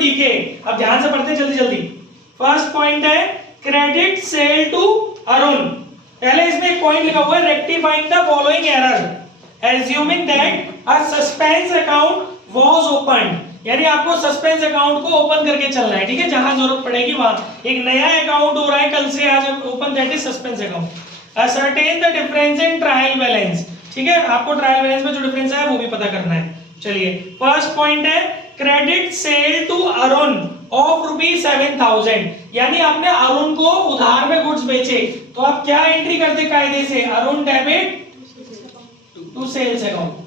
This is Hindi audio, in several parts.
डीके। अब ध्यान से पढ़ते हैं जल्दी जल्दी। फर्स्ट पॉइंट है क्रेडिट सेल टू अरुण। पहले इसमें एक पॉइंट लिखा हुआ है rectifying the following error assuming that a suspense account was open. यानी आपको सस्पेंस अकाउंट को ओपन करके चलना है, ठीक है, जहां जरूरत पड़ेगी वहां। एक नया अकाउंट हो रहा है कल से आज open, that is suspense account. Ascertain the difference in trial balance, ठीक है, आपको ट्रायल बैलेंस में जो डिफरेंस है वो भी पता करना है। चलिए फर्स्ट पॉइंट है credit sale to Arun of ₹7,000। यानी आपने अरुण को उधार में गुड्स बेचे, तो आप क्या एंट्री करते कायदे से, Arun debit to sales account,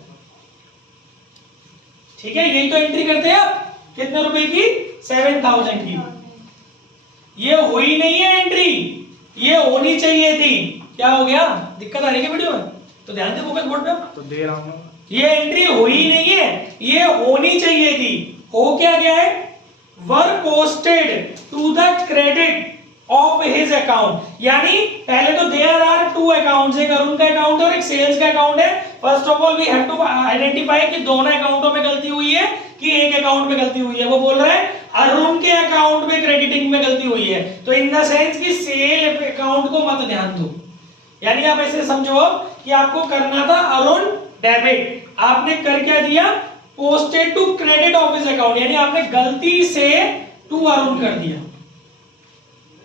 ठीक है, यही तो एंट्री करते हैं आप। कितने रुपए की, 7,000 की। ये हुई नहीं है एंट्री, ये होनी चाहिए थी। क्या हो गया, दिक्कत आ रही है वीडियो में? तो ध्यान से फोकस बोर्ड पे। तो दे रहा हूं, ये एंट्री हुई नहीं है, ये होनी चाहिए थी। हो क्या गया है, were posted to the credit of his account. यानी पहले तो देयर आर टू अकाउंट्स, एक अरुण का अकाउंट है और एक सेल्स का अकाउंट है। First of all we have to identify कि दोनों अकाउंटों में गलती हुई है कि एक अकाउंट में गलती हुई है। वो बोल रहा है अरुण के अकाउंट में क्रेडिटिंग में गलती हुई है, तो इन द सेंस कि सेल अकाउंट को मत ध्यान दो। यानी आप ऐसे समझो कि आपको करना था अरुण डेबिट, आपने कर क्या दिया, posted to credit of his account, यानी आपने गलती से टू अरुण कर दिया,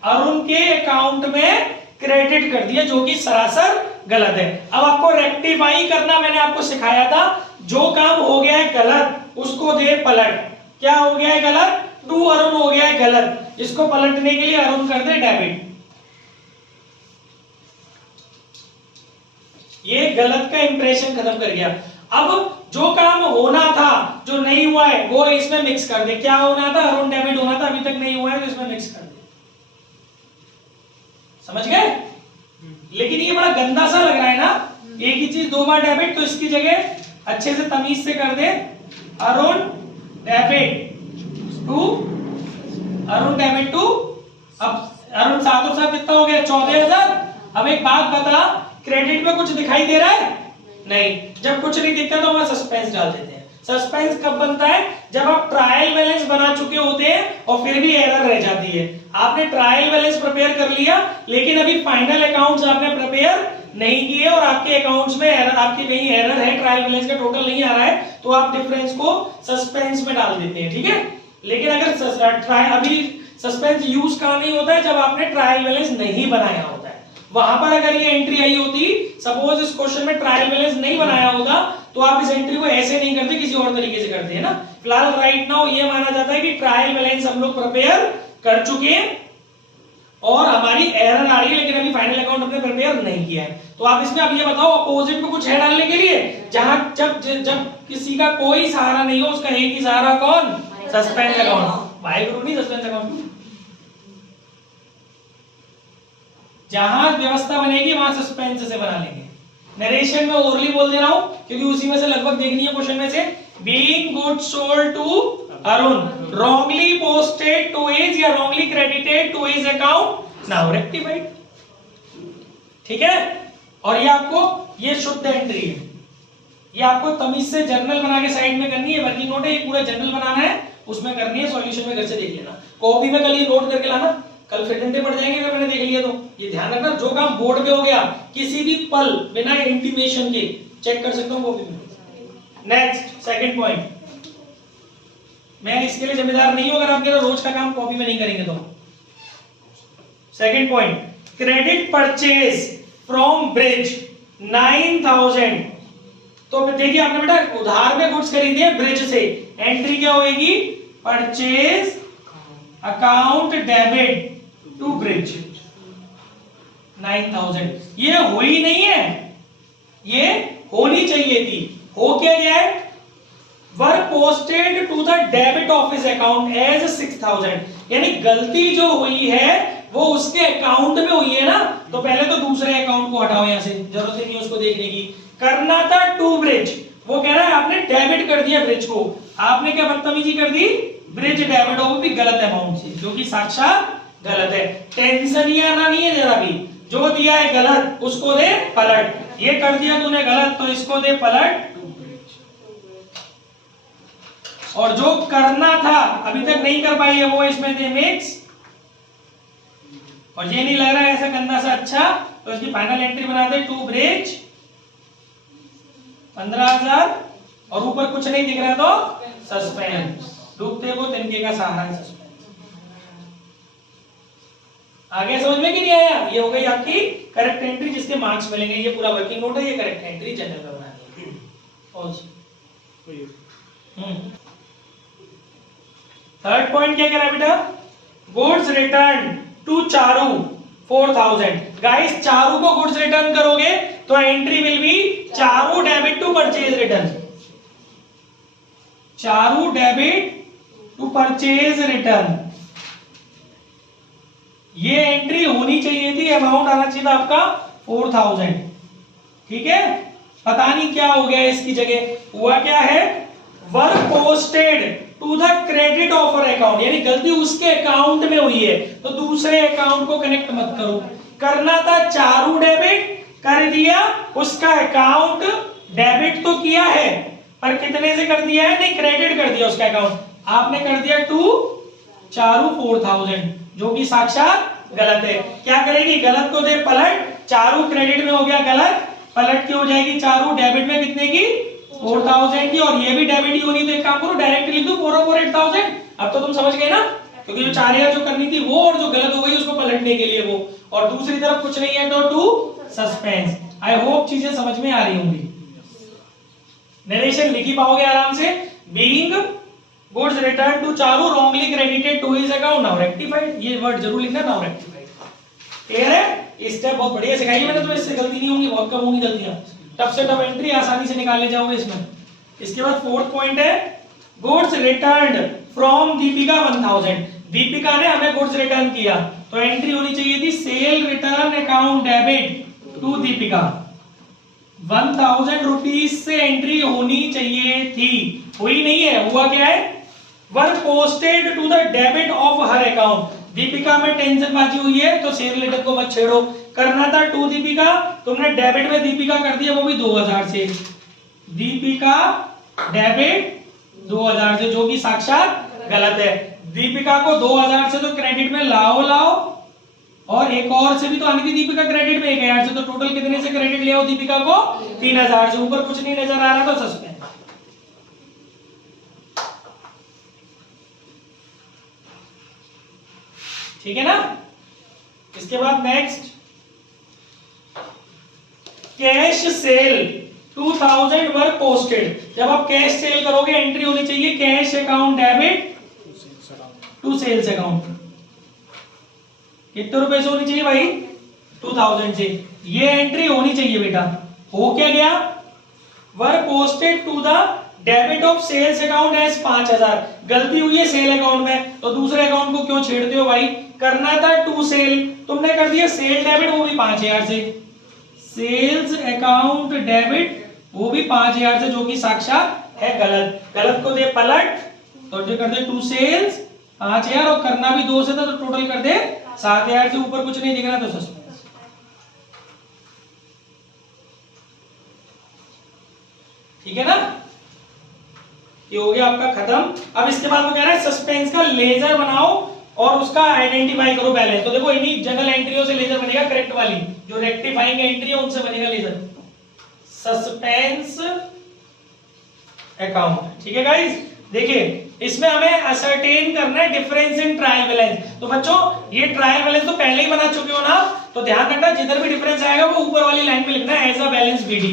अरुण के अकाउंट में क्रेडिट कर दिया, जो कि सरासर गलत है। अब आपको रेक्टिफाई करना मैंने आपको सिखाया था, जो काम हो गया है गलत उसको दे पलट। क्या हो गया है गलत, टू अरुण हो गया है गलत, इसको पलटने के लिए अरुण कर दे डेबिट। ये गलत का इंप्रेशन खत्म कर गया। अब जो काम होना था जो नहीं हुआ है वो इसमें मिक्स कर दे। क्या होना था, अरुण डेबिट होना था, अभी तक नहीं हुआ है तो इसमें मिक्स कर दे। समझ गए? लेकिन ये बड़ा गंदा सा लग रहा है ना, एक ही चीज दो बार डेबिट, तो इसकी जगह अच्छे से तमीज से कर दे Arun debit to, Arun debit to. अब अरुण 7 और 7 कितना हो गया, 14,000। अब एक बात बता, क्रेडिट में कुछ दिखाई दे रहा है? नहीं। जब कुछ नहीं दिखता तो वहां सस्पेंस डाल देते हैं। सस्पेंस कब बनता है, जब आप ट्रायल बैलेंस बना चुके होते हैं और फिर भी एरर रह जाती है। आपने ट्रायल बैलेंस प्रिपेयर कर लिया लेकिन अभी फाइनल अकाउंट्स आपने प्रिपेयर नहीं किए और आपके अकाउंट्स में एरर, आपके कहीं एरर है, ट्रायल बैलेंस का टोटल नहीं आ रहा है, तो आप डिफरेंस को सस्पेंस में डाल देते हैं, ठीक है। लेकिन अगर अभी सस्पेंस यूज कहां नहीं होता है, जब आपने ट्रायल बैलेंस नहीं बनाया होता है। वहां पर अगर ये एंट्री आई होती, सपोज इस क्वेश्चन में ट्रायल बैलेंस नहीं बनाया होगा, तो आप इस एंट्री को ऐसे नहीं करते, किसी और तरीके से करते हैं ना। फिलहाल राइट नाउ ये माना जाता है कि ट्रायल बैलेंस हम लोग प्रिपेयर कर चुके हैं और हमारी एरर आ रही है, लेकिन अभी फाइनल अकाउंट हमने प्रिपेयर नहीं किया है। तो आप इसमें अब ये बताओ, अपोजिट में कुछ है डालने के लिए, जहां जब किसी का कोई सहारा नहीं हो, उसका एक ही सहारा कौन, सस्पेंस अकाउंट। भाई गुरु नहीं, सस्पेंस अकाउंट। जहां व्यवस्था बनेगी वहां सस्पेंस से बना लेंगे। नरेशन में ओरली बोल दे रहा हूं क्योंकि उसी में से लगभग देखनी है क्वेश्चन में से। Being good sold to Arun, wrongly posted to his या wrongly credited to his account, now rectified, ठीक है। और ये आपको, ये शुद्ध एंट्री है, ये आपको तमीज से जर्नल बना के साइड में करनी है। वर्किंग नोट है, ये पूरा जर्नल बनाना है, उसमें करनी है, सॉल्यूशन में घर से देख लेना। कॉपी में कल ये नोट करके लाना, कल फिर डंडे पड़ जाएंगे अगर मैंने देख लिया तो। ये ध्यान रखना, जो काम बोर्ड पे हो गया किसी भी पल बिना इंटीमेशन के चेक कर सकता हूं कॉपी में। नेक्स्ट सेकंड पॉइंट, मैं इसके लिए जिम्मेदार नहीं हूं अगर आप मेरा रोज का काम कॉपी में नहीं करेंगे तो। Second point, credit purchase from bridge 9,000। तो देखिए आपने बेटा उधार में गुड्स खरीदे ब्रिज से, एंट्री क्या होगी, purchase account debit to Brij 9,000। ये हुई नहीं है, ये होनी चाहिए थी। हो क्या गया है, were posted to the debit of his account as 6,000। यानी गलती जो हुई है वो उसके अकाउंट में हुई है ना, तो पहले तो दूसरे अकाउंट को हटाओ, यहां से जरूरत ही नहीं उसको देखने की। करना था टू ब्रिज, वो कह रहा है आपने डेबिट कर दिया ब्रिज को, आपने क्या बदतमीजी कर दी, ब्रिज डेबिट, वो भी गलत अमाउंट से, जो कि साक्षात गलत है। टेंशन ही आना नहीं है जरा भी, जो दिया है गलत उसको दे पलट। ये कर दिया तूने गलत तो इसको दे पलट। और जो करना था अभी तक नहीं कर पाई है वो इसमें दे मिक्स, और ये नहीं लग रहा है ऐसा गंदा सा अच्छा, तो इसकी फाइनल एंट्री बना दे टू ब्रिज 15,000, और ऊपर कुछ नहीं दिख रहा तो सस्पेंस, डूबते वो तिनके का सहारा है सस्पेंस। आगे समझ में कि नहीं आया? ये हो गई आपकी करेक्ट एंट्री जिसके मार्क्स मिलेंगे। ये पूरा वर्किंग नोट है, ये करेक्ट एंट्री जनरल में बनानी है। थर्ड पॉइंट क्या कह रहा है बेटा? Goods return to Charu 4,000। Guys Charu को गुड्स रिटर्न करोगे तो entry will be Charu debit to purchase return, Charu debit to purchase return. ये एंट्री होनी चाहिए थी, अमाउंट आना चाहिए था आपका 4,000। ठीक है, पता नहीं क्या हो गया इसकी जगह, हुआ क्या है, were posted to the credit of her account, यानी गलती उसके अकाउंट में हुई है तो दूसरे अकाउंट को कनेक्ट मत करो। करना था चारू डेबिट, कर दिया, उसका अकाउंट डेबिट तो किया है पर कितने से कर दिया है, नहीं क्रेडिट कर दिया उसका अकाउंट, आपने कर दिया टू चारू 4,000, जो कि साक्षात गलत है। क्या करेगी, गलत को दे पलट, चारू क्रेडिट में हो गया गलत, पलट के हो जाएगी चारू डेबिट में कितने की 4,000 की, और ये भी डेबिट ही होनी, तो एक काम करो डायरेक्ट लिख दो 4,8,000। अब तो तुम समझ गए ना, क्योंकि जो 4,000 जो करनी थी वो और जो गलत हो गई उसको पलटने के लिए वो, और दूसरी तरफ कुछ नहीं है तो टू सस्पेंस। आई होप चीजें समझ में आ रही होंगी। नरेशन लिख ही पाओगे आराम से। Being goods return to Charu wrongly credited to his account now rectified, ये वर्ड जरूर लिखना नाउ रेक्टिफाइड। क्लियर है? स्टेप बहुत बढ़िया सिखाई है मैंने, तो इससे गलती नहीं होंगी, बहुत कम होंगी गलतियां। टफ से टफ एंट्री आसानी से निकाल ले जाओगे इसमें। इसके बाद फोर्थ पॉइंट है goods returned from Deepika 1,000। Deepika ने हमें गुड्स रिटर्न किया तो एंट्री होनी चाहिए थी sale return account debit to Deepika, 1,000 rupees से एंट्री होनी चाहिए थी, हुई नहीं है। हुआ क्या है, were posted to the debit of her account. Deepika में टेंशन बाजी हुई है तो शेयर लेटर को मत छेड़ो। करना था टू दीपिका, तुमने डेबिट में दीपिका कर दिया, वो भी 2,000 से, दीपिका डेबिट 2,000 से, जो कि साक्षात गलत है। दीपिका को 2,000 से तो क्रेडिट में लाओ, और एक और से भी तो आनी थी दीपिका क्रेडिट में 1,000 से, तो टोटल कितने से क्रेडिट ले आओ दीपिका को 3,000 से, ऊपर कुछ नहीं नजर आ रहा तो सस्पेंस। ठीक है ना? इसके बाद next cash sale 2,000 were posted. जब आप कैश सेल करोगे एंट्री होनी चाहिए cash account debit to sales account. कितने रुपए से होनी चाहिए भाई, 2,000 से। ये एंट्री होनी चाहिए बेटा। हो क्या गया, were posted to the debit of sales account as 5,000। गलती हुई है सेल अकाउंट में, तो दूसरे अकाउंट को क्यों छेड़ते हो भाई। करना था टू सेल, तुमने कर दिया सेल डेबिट, वो भी 5,000 से, सेल्स अकाउंट डेबिट वो भी 5,000 से, जो कि साक्षात है गलत। गलत को दे पलट, तो जो कर दे टू सेल्स 5,000, और करना भी 2 से था तो टोटल कर दे 7,000 से, ऊपर कुछ नहीं दिख रहा तो सस्पेंस। ठीक है ना, ये हो गया आपका खत्म। अब इसके बाद वो कह रहा है सस्पेंस का लेजर बनाओ और उसका आइडेंटिफाई करो बैलेंस। तो देखो इन्हीं जनरल एंट्रियों से लेजर बनेगा, करेक्ट वाली जो रेक्टिफाइंग एंट्री है उनसे बनेगा लेजर। सस्पेंस अकाउंट, ठीक है गाइस। देखिए इसमें हमें असर्टेन करना है डिफरेंस इन ट्रायल बैलेंस। तो बच्चों ये ट्रायल बैलेंस तो पहले ही बना चुके हो ना, तो ध्यान रखना जिधर भी डिफरेंस आएगा वो ऊपर वाली लाइन में लिखना है एज अ बैलेंस बीडी,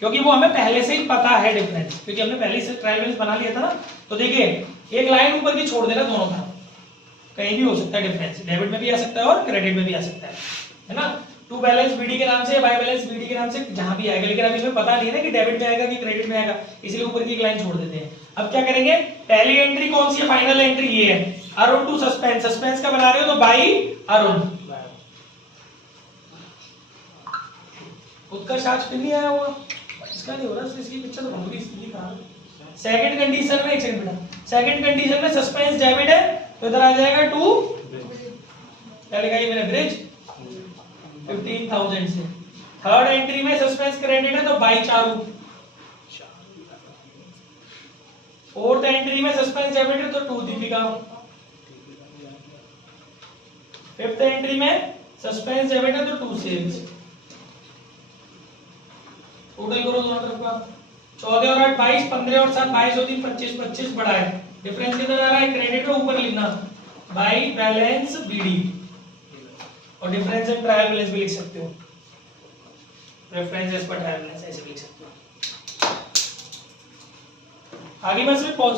क्योंकि वो हमें पहले से ही पता है डिफरेंस, क्योंकि हमने पहले से ट्रायल बैलेंस बना लिया था ना। तो देखिए एक लाइन ऊपर की छोड़ देना दोनों का, कहीं भी हो सकता है डिफरेंस, डेबिट में भी आ सकता है और क्रेडिट में भी आ सकता है ना। टू बैलेंस बीडी के नाम से, बाय बैलेंस बीडी के नाम से जहां भी आएगा, लेकिन अभी इसमें पता नहीं है ना कि डेबिट में आएगा कि क्रेडिट में आएगा, इसलिए ऊपर की एक लाइन छोड़ देते हैं। अब क्या करेंगे, पहली एंट्री कौन सी है, फाइनल एंट्री ये है, अरुण टू सस्पेंस। सस्पेंस का बना रहे हो तो बाई अरुण। उत्कर्ष आज फिर नहीं आया हुआ, इसका नहीं हो रहा, इसकी पिक्चर तो बहुत इसलिए कहा। सेकंड कंडीशन में, एक सेकंड बेटा, सेकंड कंडीशन में सस्पेंस डेबिट है तो इधर आ जाएगा टू, क्या लिखा है मैंने, ब्रिज 15,000 से। थर्ड एंट्री में सस्पेंस क्रेडिट है तो बाई चारू, फोर्थ एंट्री में सस्पेंस डेबिट है तो 2 दीपिका, फिफ्थ एंट्री में सस्पेंस डेबिट है तो 2 सेल्स। टोटल करो दोनों तरफ का, 14 और 8 22, 15 और 7 22 और 3 25, 25 बड़ा है, डिफरेंस कितना आ रहा है, क्रेडिट में ऊपर लिखना बाई बैलेंस बीडी, और डिफरेंस इन ट्रायल बैलेंस भी लिख सकते हो, रेफरेंस एज पर ट्रायल बैलेंस ऐसे भी लिख सकते हो। आगे बस में पॉज।